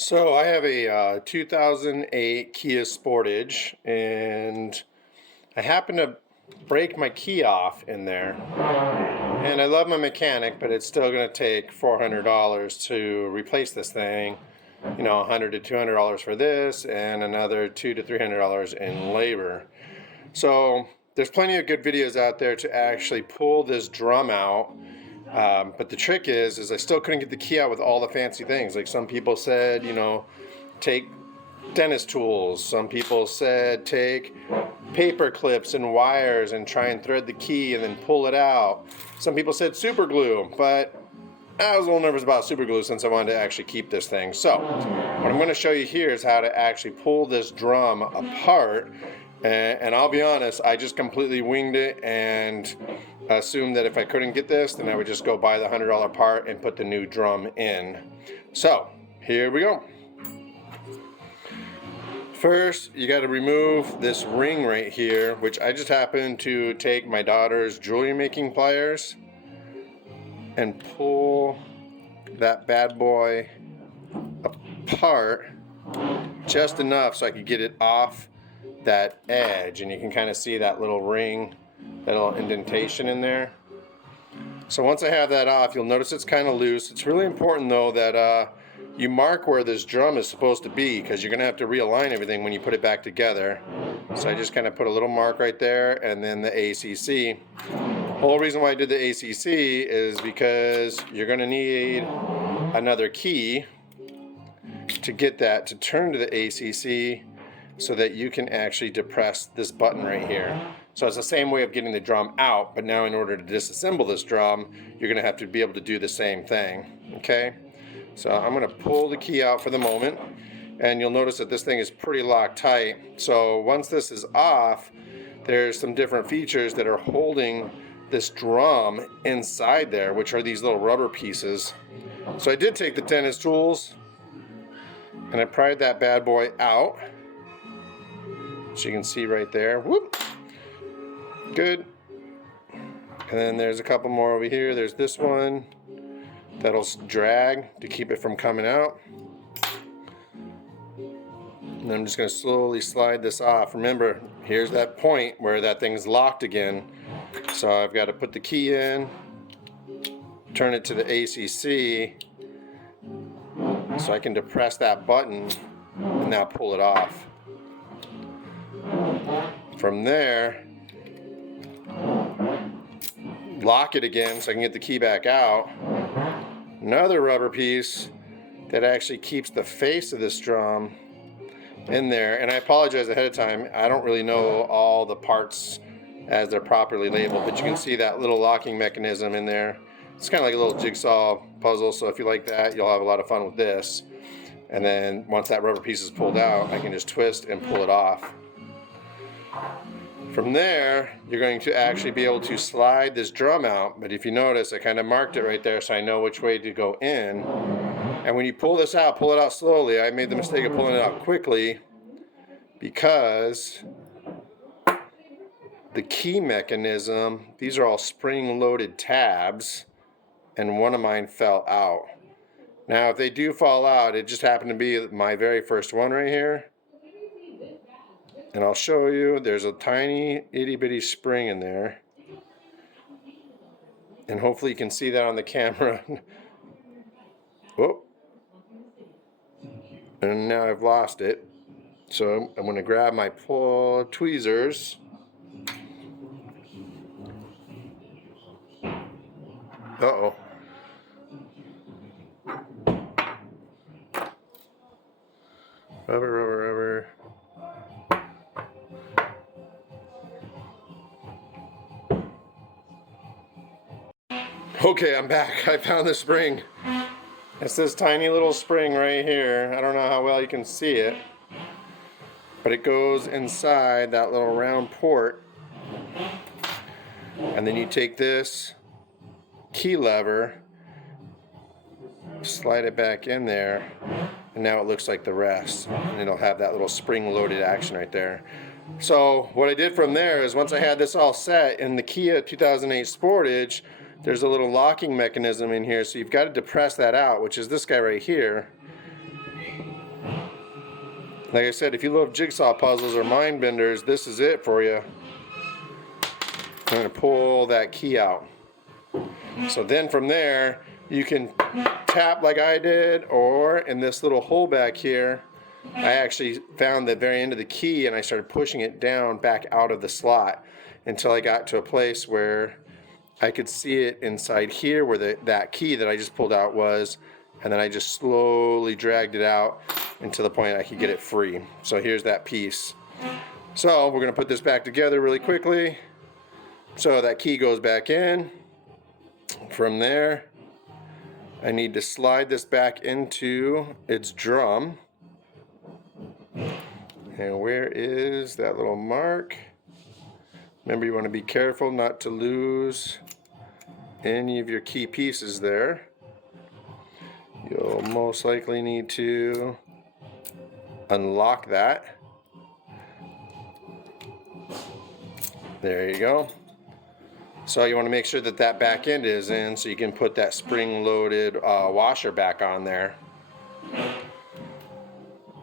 So I have a 2008 Kia Sportage, and I happened to break my key off in there. And I love my mechanic, but it's still going to take $400 to replace this thing. You know, $100 to $200 for this, and another $200 to $300 in labor. So there's plenty of good videos out there to actually pull this drum out. But the trick is I still couldn't get the key out with all the fancy things. Like some people said, you know, take dentist tools. Some people said take paper clips and wires and try and thread the key and then pull it out. Some people said super glue, but I was a little nervous about super glue since I wanted to actually keep this thing. So what I'm going to show you here is how to actually pull this drum apart. And I'll be honest, I just completely winged it and assumed that if I couldn't get this, then I would just go buy the $100 part and put the new drum in. So here we go. First, you got to remove this ring right here, which I just happened to take my daughter's jewelry making pliers and pull that bad boy apart just enough so I could get it off that edge, and you can kind of see that little ring, that little indentation in there. So once I have that off, you'll notice it's kind of loose. It's really important though that you mark where this drum is supposed to be, because you're going to have to realign everything when you put it back together. So I just kind of put a little mark right there, and then the ACC. The whole reason why I did the ACC is because you're going to need another key to get that to turn to the ACC so that you can actually depress this button right here. So it's the same way of getting the drum out, but now in order to disassemble this drum, you're going to have to be able to do the same thing. Okay? So I'm going to pull the key out for the moment, and you'll notice that this thing is pretty locked tight. So once this is off, there's some different features that are holding this drum inside there, which are these little rubber pieces. So I did take the dentist tools and I pried that bad boy out. So you can see right there. Whoop. Good. And then there's a couple more over here. There's this one that'll drag to keep it from coming out. And I'm just going to slowly slide this off. Remember, here's that point where that thing's locked again. So I've got to put the key in, turn it to the ACC, so I can depress that button and now pull it off. From there, lock it again so I can get the key back out. Another rubber piece that actually keeps the face of this drum in there. And I apologize ahead of time, I don't really know all the parts as they're properly labeled, but you can see that little locking mechanism in there. It's kind of like a little jigsaw puzzle, so if you like that, you'll have a lot of fun with this. And then once that rubber piece is pulled out, I can just twist and pull it off. From there, you're going to actually be able to slide this drum out, but if you notice, I kind of marked it right there so I know which way to go in. And when you pull this out, pull it out slowly. I made the mistake of pulling it out quickly because the key mechanism, these are all spring-loaded tabs, and one of mine fell out. Now, if they do fall out, it just happened to be my very first one right here. And I'll show you, there's a tiny itty-bitty spring in there. And hopefully you can see that on the camera. Whoop. And now I've lost it. So I'm going to grab my tweezers. Uh-oh. Rubber. Okay, I'm back. I found the spring. It's this tiny little spring right here. I don't know how well you can see it, but it goes inside that little round port. And then you take this key lever, slide it back in there, and now it looks like the rest. And it'll have that little spring-loaded action right there. So what I did from there is once I had this all set in the Kia 2008 Sportage, there's a little locking mechanism in here, so you've got to depress that out, which is this guy right here. Like I said, if you love jigsaw puzzles or mind benders, this is it for you. I'm going to pull that key out. So then from there, you can tap like I did, or in this little hole back here, I actually found the very end of the key and I started pushing it down back out of the slot until I got to a place where I could see it inside here where that key that I just pulled out was, and then I just slowly dragged it out until the point I could get it free. So here's that piece. So we're going to put this back together really quickly. So that key goes back in. From there, I need to slide this back into its drum. And where is that little mark? Remember, you want to be careful not to lose any of your key pieces there. You'll most likely need to unlock that. There you go. So you want to make sure that that back end is in so you can put that spring-loaded washer back on there.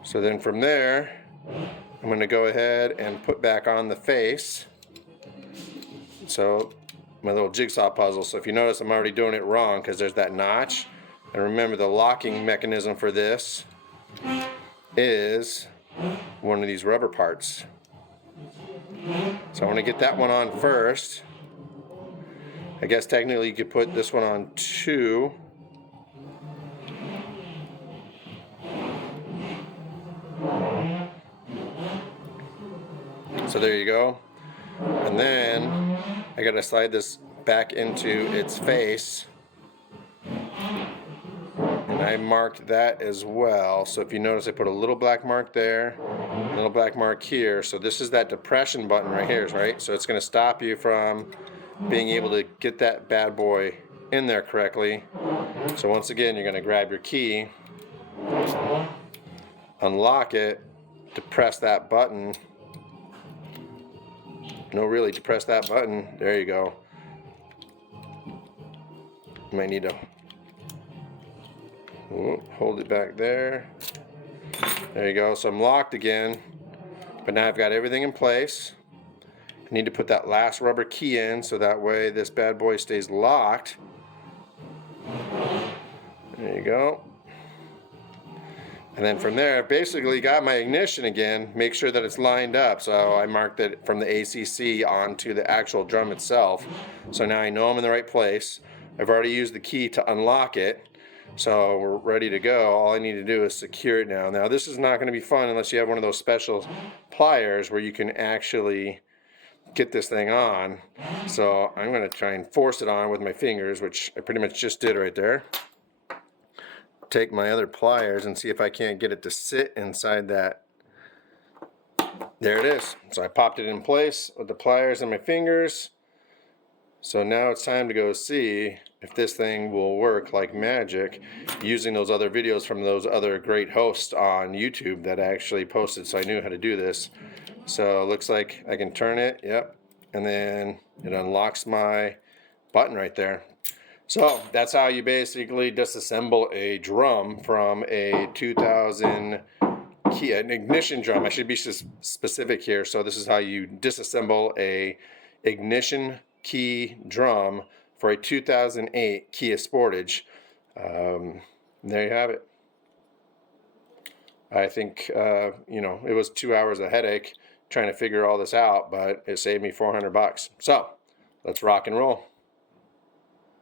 So then from there, I'm going to go ahead and put back on the face. So my little jigsaw puzzle. So if you notice, I'm already doing it wrong because there's that notch. And remember, the locking mechanism for this is one of these rubber parts. So I want to get that one on first. I guess technically you could put this one on too. So there you go. And then I gotta slide this back into its face. And I marked that as well. So if you notice, I put a little black mark there, a little black mark here. So this is that depression button right here, right? So it's gonna stop you from being able to get that bad boy in there correctly. So once again, you're gonna grab your key, unlock it, depress that button. No, really, depress that button. There you go. You might need to hold it back there. There you go. So I'm locked again, but now I've got everything in place. I need to put that last rubber key in so that way this bad boy stays locked. There you go. And then from there, basically got my ignition again. Make sure that it's lined up. So I marked it from the ACC onto the actual drum itself. So now I know I'm in the right place. I've already used the key to unlock it. So we're ready to go. All I need to do is secure it now. Now this is not going to be fun unless you have one of those special pliers where you can actually get this thing on. So I'm going to try and force it on with my fingers, which I pretty much just did right there. Take my other pliers and see if I can't get it to sit inside that. There it is. So I popped it in place with the pliers and my fingers. So now it's time to go see if this thing will work like magic using those other videos from those other great hosts on YouTube that I actually posted, so I knew how to do this. So it looks like I can turn it, yep, and then it unlocks my button right there. So that's how you basically disassemble a drum from a 2000 Kia, an ignition drum. I should be specific here. So this is how you disassemble a ignition key drum for a 2008 Kia Sportage. There you have it. I think, it was 2 hours of headache trying to figure all this out, but it saved me $400. So let's rock and roll.